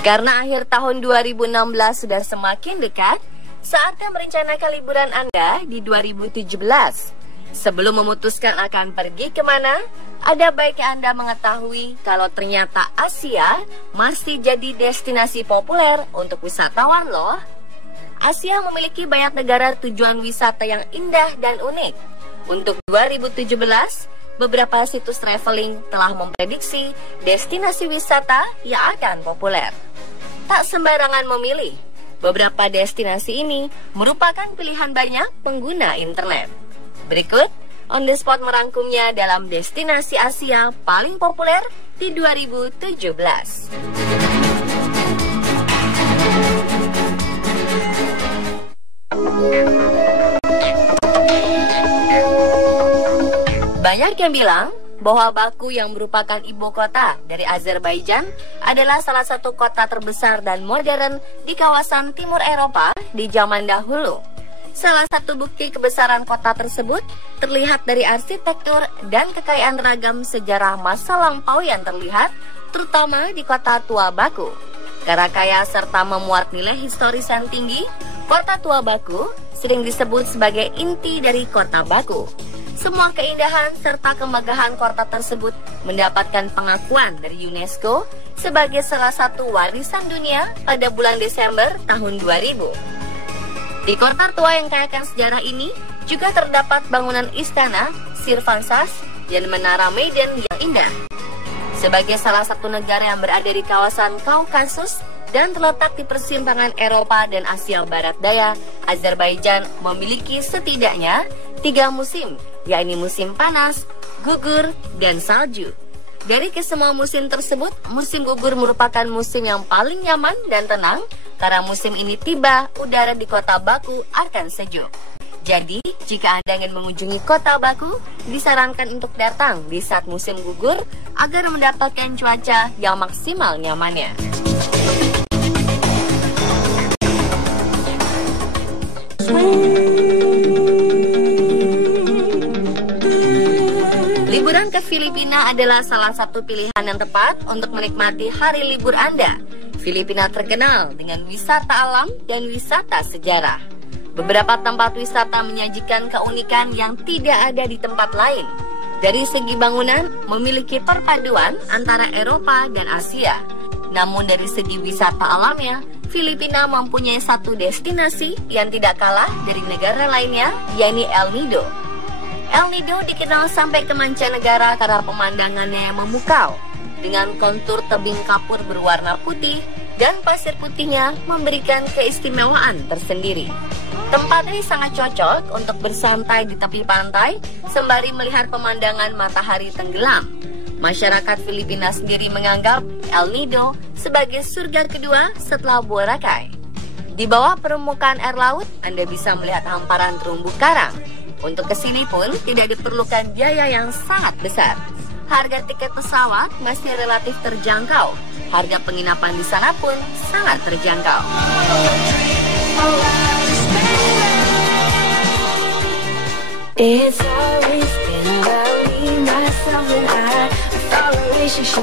Karena akhir tahun 2016 sudah semakin dekat, saatnya merencanakan liburan Anda di 2017. Sebelum memutuskan akan pergi kemana, ada baiknya Anda mengetahui kalau ternyata Asia masih jadi destinasi populer untuk wisatawan loh. Asia memiliki banyak negara tujuan wisata yang indah dan unik. Untuk 2017, beberapa situs traveling telah memprediksi destinasi wisata yang akan populer. Tak sembarangan memilih. Beberapa destinasi ini merupakan pilihan banyak pengguna internet. Berikut On The Spot merangkumnya dalam destinasi Asia paling populer di 2017. Banyak yang bilang bahwa Baku yang merupakan ibu kota dari Azerbaijan adalah salah satu kota terbesar dan modern di kawasan timur Eropa di zaman dahulu. Salah satu bukti kebesaran kota tersebut terlihat dari arsitektur dan kekayaan ragam sejarah masa lampau yang terlihat, terutama di kota tua Baku. Karena kaya serta memuat nilai historis yang tinggi, kota tua Baku sering disebut sebagai inti dari kota Baku. Semua keindahan serta kemegahan kota tersebut mendapatkan pengakuan dari UNESCO sebagai salah satu warisan dunia pada bulan Desember tahun 2000. Di kota tua yang kaya akan sejarah ini juga terdapat bangunan istana, Sirvansas, dan menara Meiden yang indah. Sebagai salah satu negara yang berada di kawasan Kaukasus dan terletak di persimpangan Eropa dan Asia Barat Daya, Azerbaijan memiliki setidaknya 3 musim, yakni musim panas, gugur, dan salju. Dari kesemua musim tersebut, musim gugur merupakan musim yang paling nyaman dan tenang, karena musim ini tiba, udara di kota Baku akan sejuk. Jadi, jika Anda ingin mengunjungi kota Baku, disarankan untuk datang di saat musim gugur agar mendapatkan cuaca yang maksimal nyamannya. Liburan ke Filipina adalah salah satu pilihan yang tepat untuk menikmati hari libur Anda. Filipina terkenal dengan wisata alam dan wisata sejarah. Beberapa tempat wisata menyajikan keunikan yang tidak ada di tempat lain. Dari segi bangunan, memiliki perpaduan antara Eropa dan Asia. Namun dari segi wisata alamnya, Filipina mempunyai satu destinasi yang tidak kalah dari negara lainnya, yakni El Nido. El Nido dikenal sampai ke mancanegara karena pemandangannya yang memukau, dengan kontur tebing kapur berwarna putih dan pasir putihnya memberikan keistimewaan tersendiri. Tempat ini sangat cocok untuk bersantai di tepi pantai sembari melihat pemandangan matahari tenggelam. Masyarakat Filipina sendiri menganggap El Nido sebagai surga kedua setelah Boracay. Di bawah permukaan air laut, Anda bisa melihat hamparan terumbu karang. Untuk kesini pun tidak diperlukan biaya yang sangat besar. Harga tiket pesawat masih relatif terjangkau. Harga penginapan di sana pun sangat terjangkau.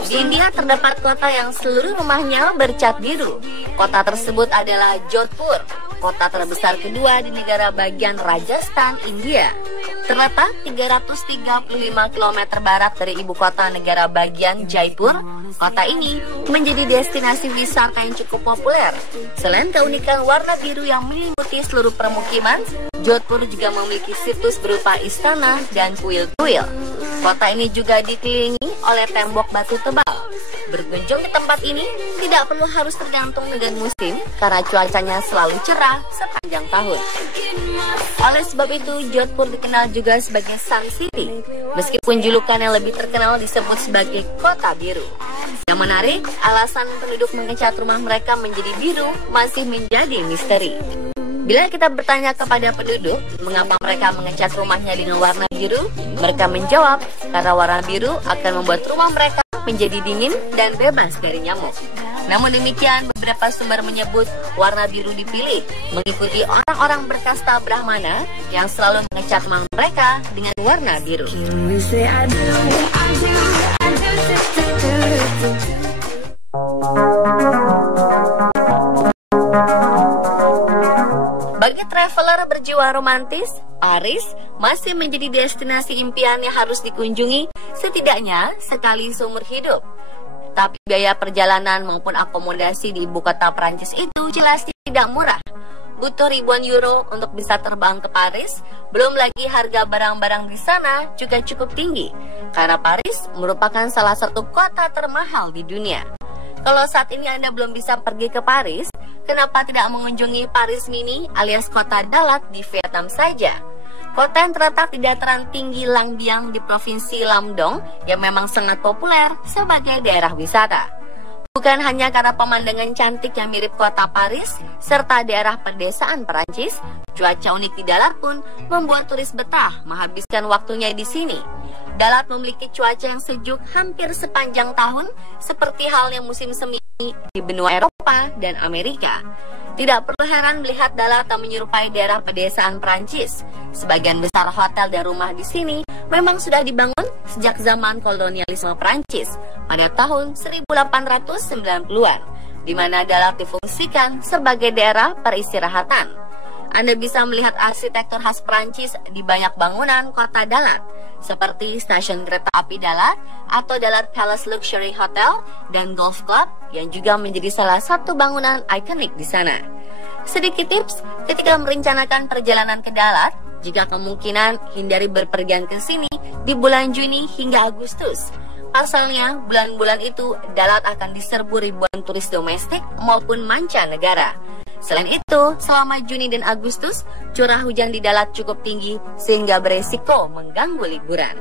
Di India terdapat kota yang seluruh rumahnya bercat biru. Kota tersebut adalah Jodhpur, kota terbesar kedua di negara bagian Rajasthan, India. Terletak 335 km barat dari ibu kota negara bagian Jaipur, kota ini menjadi destinasi wisata yang cukup populer. Selain keunikan warna biru yang menyelimuti seluruh permukiman, Jodhpur juga memiliki situs berupa istana dan kuil-kuil. Kota ini juga dikelilingi oleh tembok batu tebal. Berkunjung ke tempat ini tidak perlu harus tergantung dengan musim karena cuacanya selalu cerah sepanjang tahun. Oleh sebab itu, Jodhpur dikenal juga sebagai Sun City, meskipun julukannya lebih terkenal disebut sebagai Kota Biru. Yang menarik, alasan penduduk mengecat rumah mereka menjadi biru masih menjadi misteri. Bila kita bertanya kepada penduduk mengapa mereka mengecat rumahnya dengan warna biru, mereka menjawab karena warna biru akan membuat rumah mereka menjadi dingin dan bebas dari nyamuk. Namun demikian, beberapa sumber menyebut warna biru dipilih mengikuti orang-orang berkasta Brahmana yang selalu mengecat rumah mereka dengan warna biru. Bagi traveler berjiwa romantis, Paris masih menjadi destinasi impian yang harus dikunjungi setidaknya sekali seumur hidup. Tapi biaya perjalanan maupun akomodasi di ibu kota Prancis itu jelas tidak murah. Butuh ribuan euro untuk bisa terbang ke Paris, belum lagi harga barang-barang di sana juga cukup tinggi, karena Paris merupakan salah satu kota termahal di dunia. Kalau saat ini Anda belum bisa pergi ke Paris, kenapa tidak mengunjungi Paris Mini alias kota Dalat di Vietnam saja? Kota yang terletak di dataran tinggi Lang Biang di Provinsi Lam Dong yang memang sangat populer sebagai daerah wisata. Bukan hanya karena pemandangan cantik yang mirip kota Paris, serta daerah pedesaan Perancis, cuaca unik di Dalat pun membuat turis betah menghabiskan waktunya di sini. Dalat memiliki cuaca yang sejuk hampir sepanjang tahun, seperti halnya musim semi di benua Eropa dan Amerika. Tidak perlu heran melihat Dalat yang menyerupai daerah pedesaan Prancis. Sebagian besar hotel dan rumah di sini memang sudah dibangun sejak zaman kolonialisme Prancis pada tahun 1890-an, di mana Dalat difungsikan sebagai daerah peristirahatan. Anda bisa melihat arsitektur khas Prancis di banyak bangunan kota Dalat, seperti stasiun kereta api Dalat atau Dalat Palace Luxury Hotel dan Golf Club yang juga menjadi salah satu bangunan ikonik di sana. Sedikit tips ketika merencanakan perjalanan ke Dalat, jika kemungkinan hindari berpergian ke sini di bulan Juni hingga Agustus. Pasalnya, bulan-bulan itu Dalat akan diserbu ribuan turis domestik maupun mancanegara. Selain itu, selama Juni dan Agustus, curah hujan di Dalat cukup tinggi sehingga beresiko mengganggu liburan.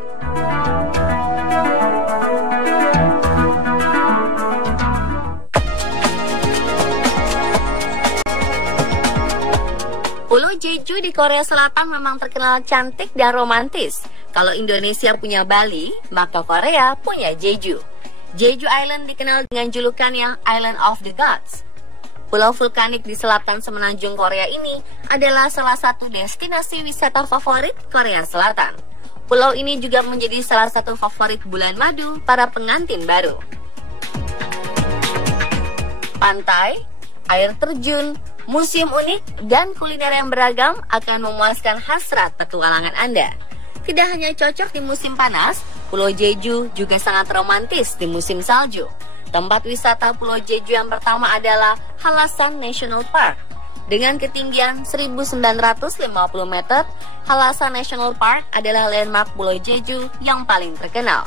Pulau Jeju di Korea Selatan memang terkenal cantik dan romantis. Kalau Indonesia punya Bali, maka Korea punya Jeju. Jeju Island dikenal dengan julukannya Island of the Gods. Pulau vulkanik di selatan semenanjung Korea ini adalah salah satu destinasi wisata favorit Korea Selatan. Pulau ini juga menjadi salah satu favorit bulan madu para pengantin baru. Pantai, air terjun, museum unik, dan kuliner yang beragam akan memuaskan hasrat petualangan Anda. Tidak hanya cocok di musim panas, Pulau Jeju juga sangat romantis di musim salju. Tempat wisata Pulau Jeju yang pertama adalah Hallasan National Park. Dengan ketinggian 1950 meter, Hallasan National Park adalah landmark Pulau Jeju yang paling terkenal.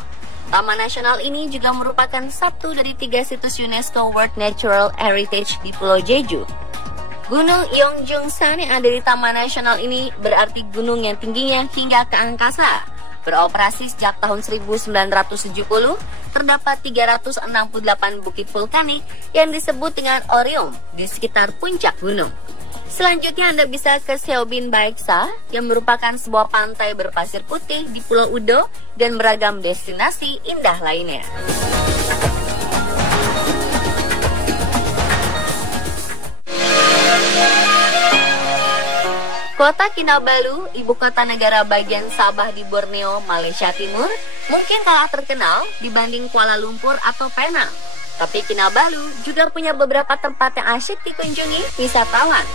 Taman nasional ini juga merupakan satu dari 3 situs UNESCO World Natural Heritage di Pulau Jeju. Gunung Yeongjongsan yang ada di Taman Nasional ini berarti gunung yang tingginya hingga ke angkasa. Beroperasi sejak tahun 1970, terdapat 368 bukit vulkanik yang disebut dengan Orium di sekitar puncak gunung. Selanjutnya Anda bisa ke Seobin Baeksa yang merupakan sebuah pantai berpasir putih di Pulau Udo dan beragam destinasi indah lainnya. Kota Kinabalu, ibu kota negara bagian Sabah di Borneo, Malaysia Timur, mungkin kalah terkenal dibanding Kuala Lumpur atau Penang. Tapi Kinabalu juga punya beberapa tempat yang asyik dikunjungi wisatawan.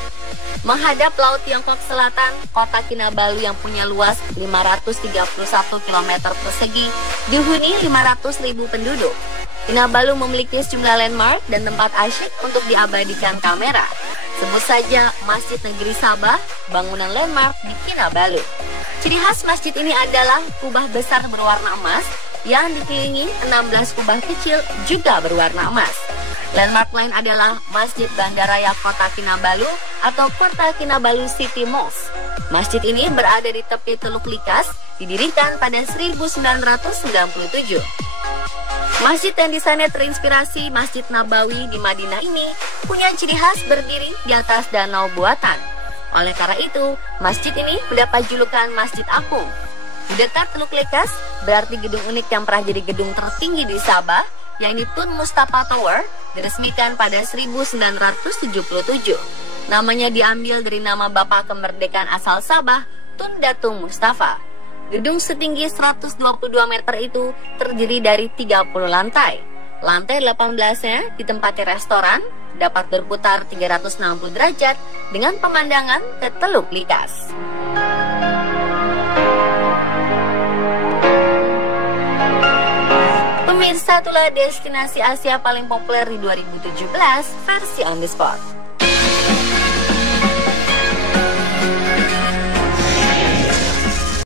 Menghadap Laut Tiongkok Selatan, kota Kinabalu yang punya luas 531 km persegi dihuni 500.000 penduduk. Kinabalu memiliki sejumlah landmark dan tempat asyik untuk diabadikan kamera. Sebut saja Masjid Negeri Sabah, bangunan landmark di Kinabalu. Ciri khas masjid ini adalah kubah besar berwarna emas yang dikelilingi 16 kubah kecil juga berwarna emas. Landmark lain adalah Masjid Bandaraya Kota Kinabalu atau Kota Kinabalu City Mosque. Masjid ini berada di tepi Teluk Likas, didirikan pada 1997. Masjid yang desainnya terinspirasi Masjid Nabawi di Madinah ini punya ciri khas berdiri di atas danau buatan. Oleh karena itu, masjid ini mendapat julukan Masjid Apung. Di dekat Teluk Likas, berarti gedung unik yang pernah jadi gedung tertinggi di Sabah, yaitu Tun Mustafa Tower, diresmikan pada 1977. Namanya diambil dari nama Bapak Kemerdekaan asal Sabah, Tun Datung Mustafa. Gedung setinggi 122 meter itu terdiri dari 30 lantai. Lantai 18-nya ditempati restoran, dapat berputar 360 derajat dengan pemandangan ke Teluk Likas. Pemirsa, itulah destinasi Asia paling populer di 2017 versi On The Spot.